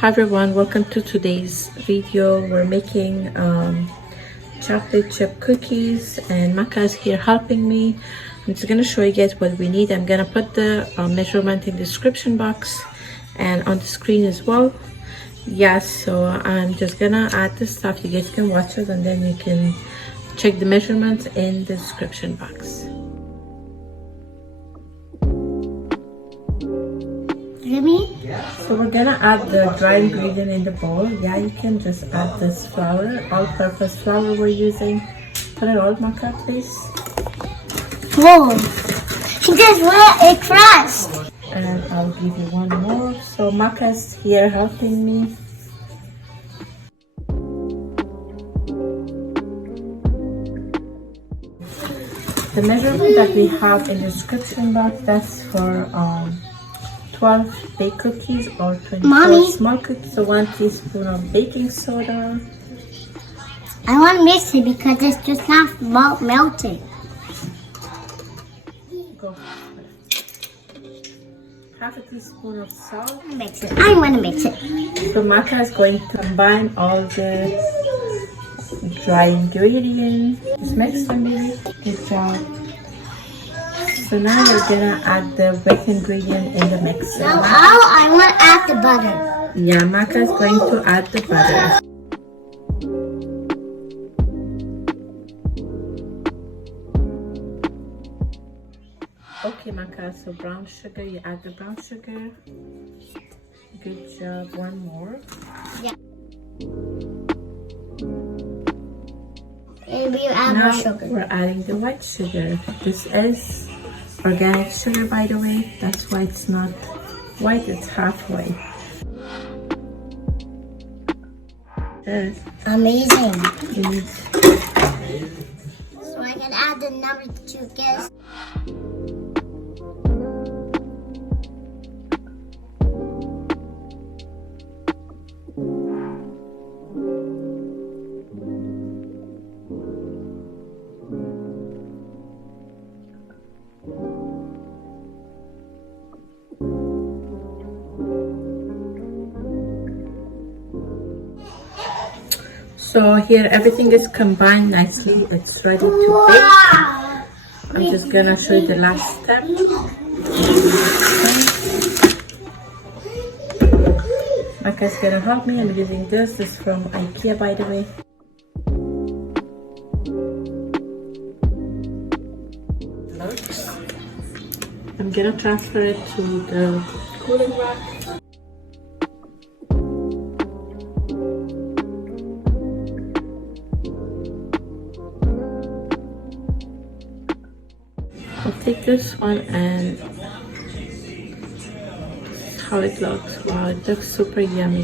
Hi everyone, welcome to today's video. We're making chocolate chip cookies and Maka is here helping me. I'm just gonna show you guys what we need. I'm gonna put the measurement in the description box and on the screen as well. Yes, so I'm just gonna add the stuff. You guys can watch it and then you can check the measurements in the description box. So we're gonna add the dry ingredient in the bowl. Yeah, you can just add this flour, all-purpose flour we're using. Put it all, Maka, please. Whoa! She just let it crust. And I'll give you one more. So Maka's here helping me. The measurement that we have in the description box, that's for 12 baked cookies or 24 small cookies. So 1 teaspoon of baking soda. I want to mix it because it's just not melting. Go. Half a teaspoon of salt. Mix it. I want to mix it. So Maka is going to combine all the dry ingredients. Just mix them, baby. Good job. So now we're gonna add the wet ingredient in the mixer. Now I want to add the butter. Yeah, Maka is going to add the butter. Okay, Maka, so brown sugar, you add the brown sugar. Good job, one more. Yeah. And we add Now more sugar. we're adding the white sugar. This is organic sugar, by the way. That's why it's not white, it's halfway. Yes. Amazing. Please. So I can add the number that you guess. So here everything is combined nicely. It's ready to bake. I'm just gonna show you the last step. Maka's gonna help me. I'm using this. This is from IKEA, by the way. I'm gonna transfer it to the cooling rack. I'll take this one and this is how it looks. Wow, it looks super yummy.